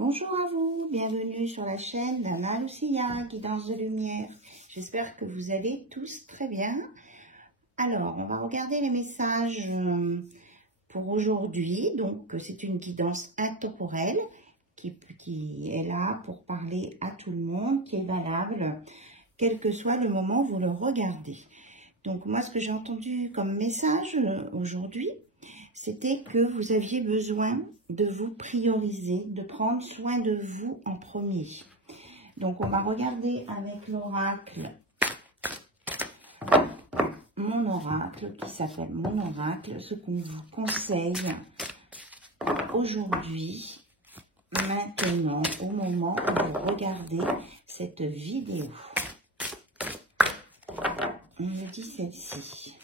Bonjour à vous, bienvenue sur la chaîne d'Anna Lucia, Guidance de Lumière. J'espère que vous allez tous très bien. Alors, on va regarder les messages pour aujourd'hui. Donc, c'est une guidance intemporelle qui est là pour parler à tout le monde, qui est valable, quel que soit le moment où vous le regardez. Donc, moi, ce que j'ai entendu comme message aujourd'hui, c'était que vous aviez besoin de vous prioriser, de prendre soin de vous en premier. Donc, on va regarder avec l'oracle, mon oracle, qui s'appelle mon oracle, ce qu'on vous conseille aujourd'hui, maintenant, au moment où vous regardez cette vidéo. On vous dit celle-ci.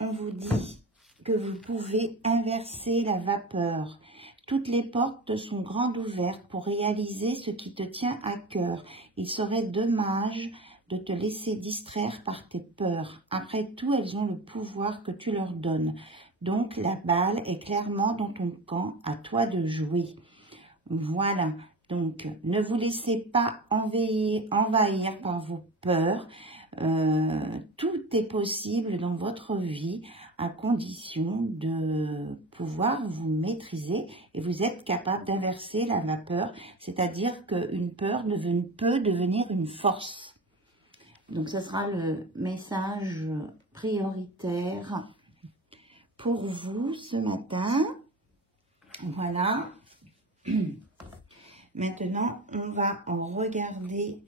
On vous dit que vous pouvez inverser la vapeur. Toutes les portes sont grandes ouvertes pour réaliser ce qui te tient à cœur. Il serait dommage de te laisser distraire par tes peurs. Après tout, elles ont le pouvoir que tu leur donnes. Donc, la balle est clairement dans ton camp, à toi de jouer. Voilà. Donc, ne vous laissez pas envahir par vos peurs. Tout est possible dans votre vie à condition de pouvoir vous maîtriser et vous êtes capable d'inverser la vapeur, c'est-à-dire qu'une peur peut devenir une force. Donc, ce sera le message prioritaire pour vous ce matin. Voilà. Maintenant, on va en regarder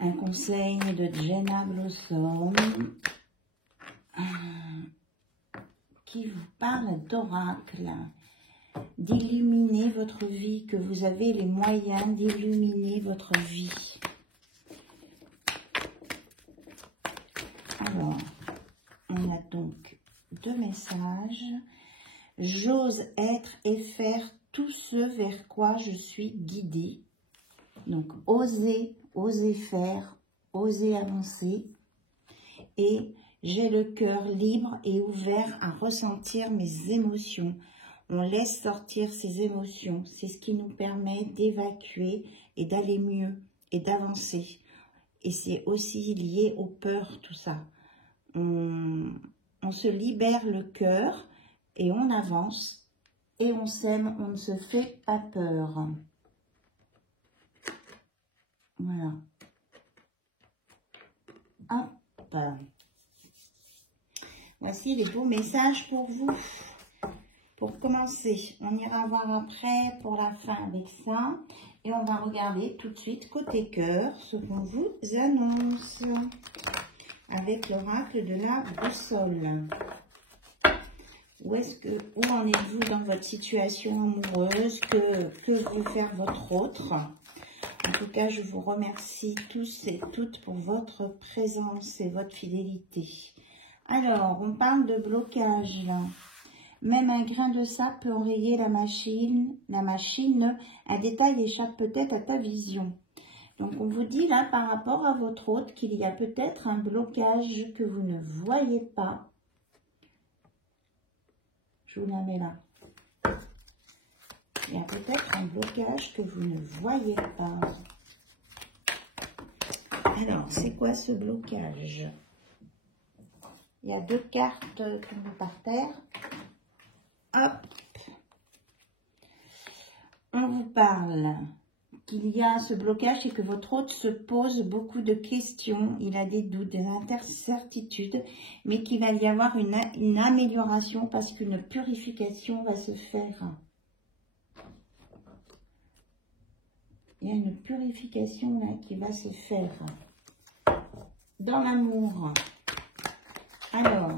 un conseil de Jenna Blossom qui vous parle d'oracle, d'illuminer votre vie, que vous avez les moyens d'illuminer votre vie. Alors, on a donc deux messages. J'ose être et faire tout ce vers quoi je suis guidée. Donc, oser faire, oser avancer. Et j'ai le cœur libre et ouvert à ressentir mes émotions. On laisse sortir ces émotions. C'est ce qui nous permet d'évacuer et d'aller mieux et d'avancer. Et c'est aussi lié aux peurs, tout ça. On se libère le cœur et on avance. Et on s'aime, on ne se fait pas peur. Voilà. Hop. Voici les beaux messages pour vous. Pour commencer, on ira voir après pour la fin avec ça. Et on va regarder tout de suite côté cœur ce qu'on vous annonce. Avec l'oracle de la boussole. Où en êtes-vous dans votre situation amoureuse? Que veut faire votre autre? En tout cas, je vous remercie tous et toutes pour votre présence et votre fidélité. Alors, on parle de blocage là. Même un grain de sable peut enrayer la machine. Un détail échappe peut-être à ta vision. Donc, on vous dit là, par rapport à votre hôte, qu'il y a peut-être un blocage que vous ne voyez pas. Je vous la mets là. Il y a peut-être un blocage que vous ne voyez pas. Alors, c'est quoi ce blocage? Il y a deux cartes tombées par terre. Hop. On vous parle qu'il y a ce blocage et que votre hôte se pose beaucoup de questions. Il a des doutes, des incertitudes, mais qu'il va y avoir une amélioration parce qu'une purification va se faire. Il y a une purification là qui va se faire dans l'amour. Alors,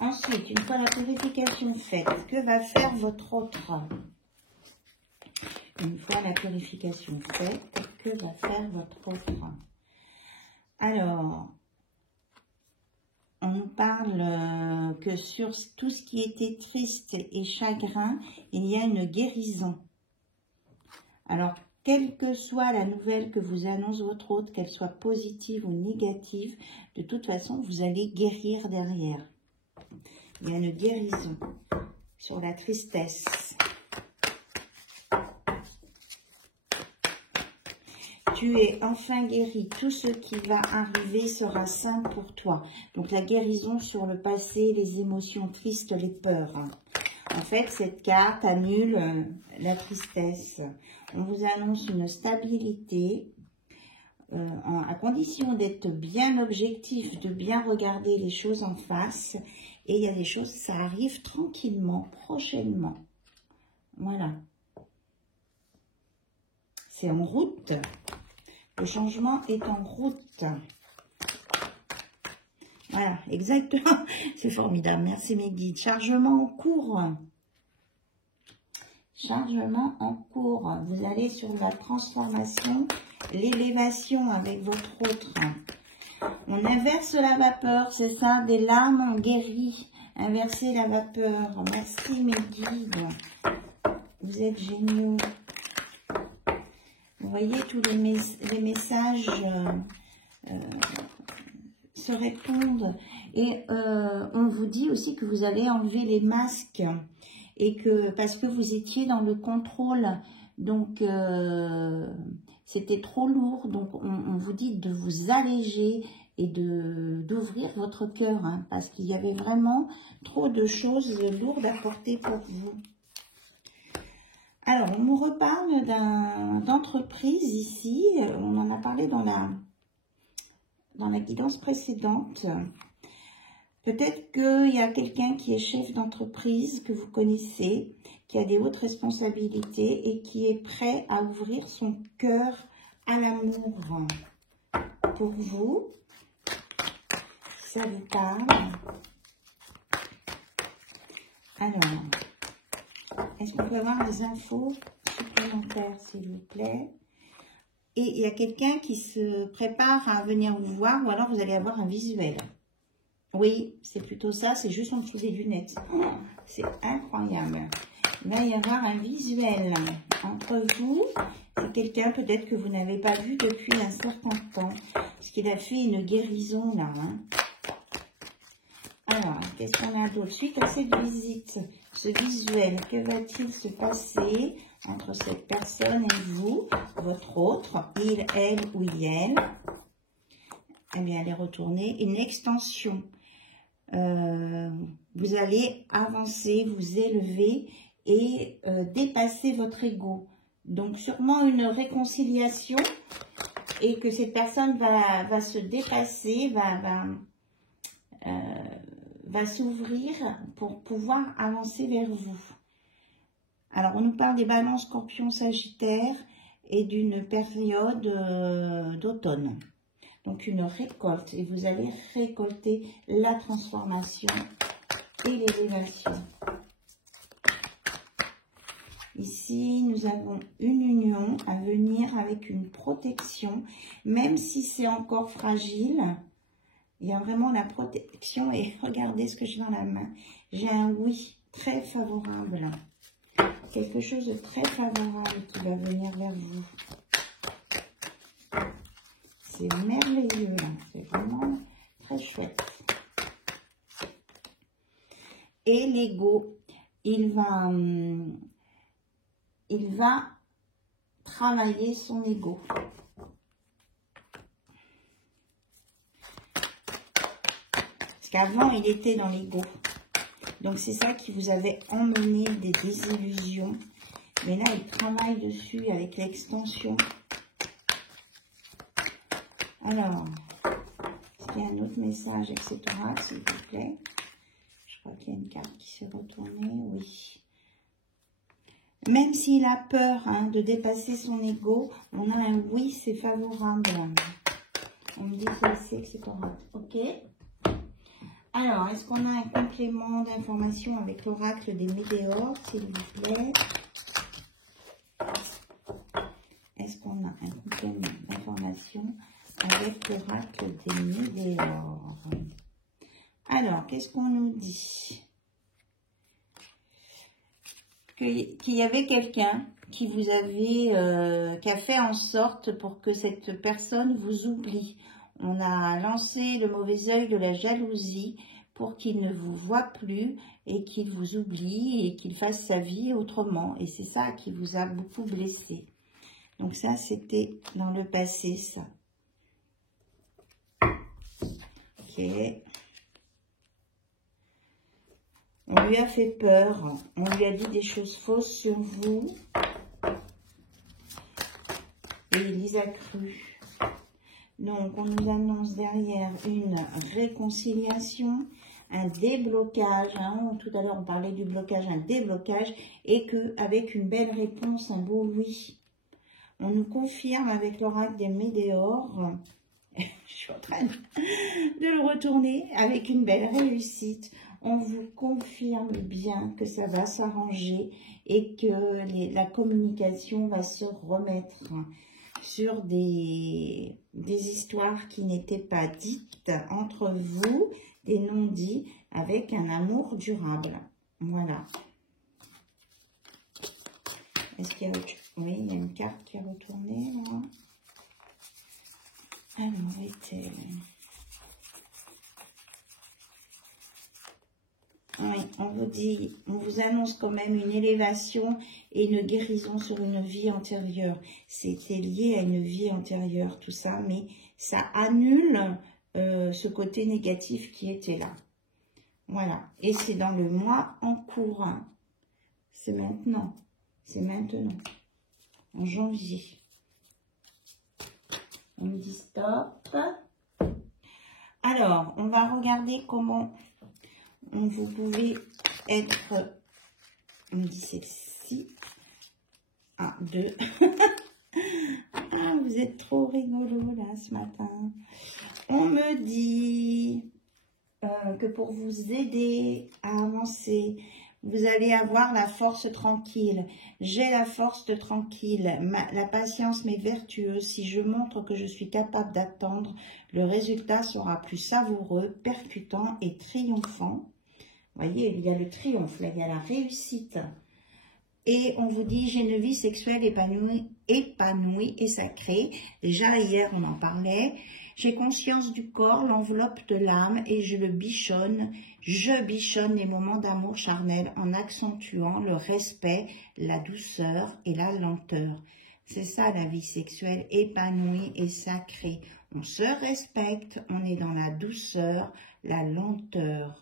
ensuite, une fois la purification faite, que va faire votre autre? Une fois la purification faite, que va faire votre autre? Alors, on nous parle que sur tout ce qui était triste et chagrin, il y a une guérison. Alors, quelle que soit la nouvelle que vous annonce votre hôte, qu'elle soit positive ou négative, de toute façon, vous allez guérir derrière. Il y a une guérison sur la tristesse. Tu es enfin guéri. Tout ce qui va arriver sera simple pour toi. Donc, la guérison sur le passé, les émotions tristes, les peurs. En fait, cette carte annule la tristesse. On vous annonce une stabilité, à condition d'être bien objectif, de bien regarder les choses en face. Et il y a des choses, ça arrive tranquillement, prochainement. Voilà. C'est en route. Le changement est en route. Voilà, exactement. C'est formidable. Merci mes guides. Chargement en cours. Chargement en cours. Vous allez sur la transformation, l'élévation avec votre autre. On inverse la vapeur, c'est ça. Des larmes, on guérit. Inverser la vapeur. Merci mes guides. Vous êtes géniaux. Vous voyez, tous les messages se répondent. Et on vous dit aussi que vous allez enlever les masques. Et que parce que vous étiez dans le contrôle. Donc, c'était trop lourd. Donc, on vous dit de vous alléger et d'ouvrir votre cœur. Hein, parce qu'il y avait vraiment trop de choses lourdes à porter pour vous. Alors, on nous reparle d'entreprise ici. On en a parlé dans la guidance précédente. Peut-être qu'il y a quelqu'un qui est chef d'entreprise, que vous connaissez, qui a des hautes responsabilités et qui est prêt à ouvrir son cœur à l'amour pour vous. Si ça vous parle. Alors... Est-ce qu'on peut avoir des infos supplémentaires, s'il vous plaît? Et il y a quelqu'un qui se prépare à venir vous voir, ou alors vous allez avoir un visuel. Oui, c'est plutôt ça, c'est juste en dessous des lunettes. C'est incroyable. Il va y avoir un visuel entre vous. C'est quelqu'un peut-être que vous n'avez pas vu depuis un certain temps, parce qu'il a fait une guérison là. Hein. Alors, qu'est-ce qu'on a d'autre? Suite à cette visite, ce visuel, que va-t-il se passer entre cette personne et vous, votre autre, il, elle ou elle? Eh bien, elle est retournée. Une extension. Vous allez avancer, vous élever et dépasser votre ego. Donc, sûrement une réconciliation et que cette personne va se dépasser, va s'ouvrir pour pouvoir avancer vers vous. Alors, on nous parle des balances Scorpion Sagittaire et d'une période d'automne. Donc, une récolte. Et vous allez récolter la transformation et l'élévation. Ici, nous avons une union à venir avec une protection. Même si c'est encore fragile, il y a vraiment la protection. Et regardez ce que j'ai dans la main. J'ai un oui très favorable. Quelque chose de très favorable qui va venir vers vous. C'est merveilleux, là. C'est vraiment très chouette. Et l'ego, il va travailler son ego. Parce qu'avant, il était dans l'ego. Donc, c'est ça qui vous avait emmené des désillusions. Mais là, il travaille dessus avec l'extension. Alors, est-ce qu'il y a un autre message, etc., s'il vous plaît? Je crois qu'il y a une carte qui s'est retournée, oui. Même s'il a peur de dépasser son ego, on a un oui, c'est favorable. On me dit c'est, etc. Ok. Alors, est-ce qu'on a un complément d'information avec l'oracle des météores, s'il vous plaît? Est-ce qu'on a un complément d'information avec l'oracle des météores? Alors, qu'est-ce qu'on nous dit? Qu'il y avait quelqu'un qui vous avait, qui a fait en sorte pour que cette personne vous oublie. On a lancé le mauvais œil de la jalousie pour qu'il ne vous voie plus et qu'il vous oublie et qu'il fasse sa vie autrement. Et c'est ça qui vous a beaucoup blessé. Donc ça, c'était dans le passé, ça. Ok. On lui a fait peur. On lui a dit des choses fausses sur vous. Et il les a crues. Donc, on nous annonce derrière une réconciliation, un déblocage. Hein. Tout à l'heure, on parlait du blocage, un déblocage. Et qu'avec une belle réponse, un beau oui. On nous confirme avec l'oracle des météores. Je suis en train de le retourner avec une belle réussite. On vous confirme bien que ça va s'arranger et que la communication va se remettre sur des histoires qui n'étaient pas dites entre vous, des non-dits, avec un amour durable. Voilà. Est-ce qu'il y a autre chose? Oui, il y a une carte qui est retournée, là. Alors, était... Oui, on vous dit, on vous annonce quand même une élévation et une guérison sur une vie antérieure. C'était lié à une vie antérieure, tout ça, mais ça annule ce côté négatif qui était là. Voilà, et c'est dans le mois en cours. Hein. C'est maintenant, en janvier. On me dit stop. Alors, on va regarder comment vous pouvez être... On me dit sexy. 1, 2. Ah, vous êtes trop rigolo là ce matin. On me dit que pour vous aider à avancer, vous allez avoir la force tranquille. J'ai la force tranquille. La patience m'est vertueuse. Si je montre que je suis capable d'attendre, le résultat sera plus savoureux, percutant et triomphant. Vous voyez, il y a le triomphe, là, il y a la réussite. Et on vous dit, j'ai une vie sexuelle épanouie et sacrée. Déjà, hier, on en parlait. J'ai conscience du corps, l'enveloppe de l'âme et je bichonne les moments d'amour charnel en accentuant le respect, la douceur et la lenteur. C'est ça la vie sexuelle épanouie et sacrée. On se respecte, on est dans la douceur, la lenteur.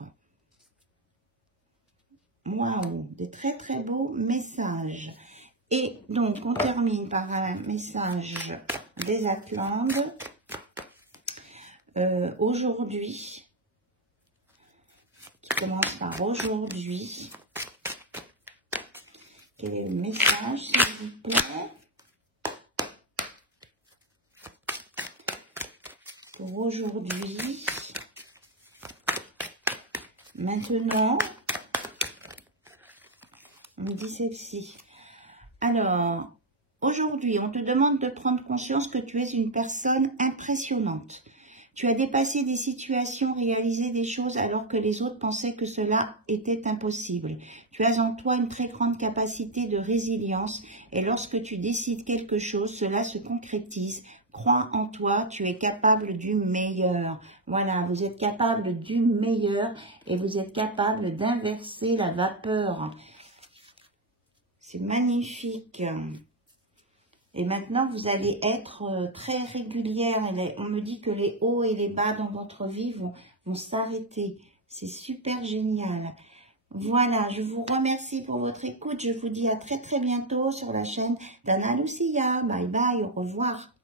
Waouh, des très très beaux messages. Et donc, on termine par un message des Atlantes. Aujourd'hui, qui commence par aujourd'hui. Quel est le message, s'il vous plaît? Pour aujourd'hui. Maintenant, on me dit celle-ci. Alors, aujourd'hui, on te demande de prendre conscience que tu es une personne impressionnante. Tu as dépassé des situations, réalisé des choses alors que les autres pensaient que cela était impossible. Tu as en toi une très grande capacité de résilience et lorsque tu décides quelque chose, cela se concrétise. Crois en toi, tu es capable du meilleur. Voilà, vous êtes capable du meilleur et vous êtes capable d'inverser la vapeur. C'est magnifique. Et maintenant, vous allez être très régulière. On me dit que les hauts et les bas dans votre vie vont s'arrêter. C'est super génial. Voilà, je vous remercie pour votre écoute. Je vous dis à très très bientôt sur la chaîne d'Anna Lucia. Bye bye, au revoir.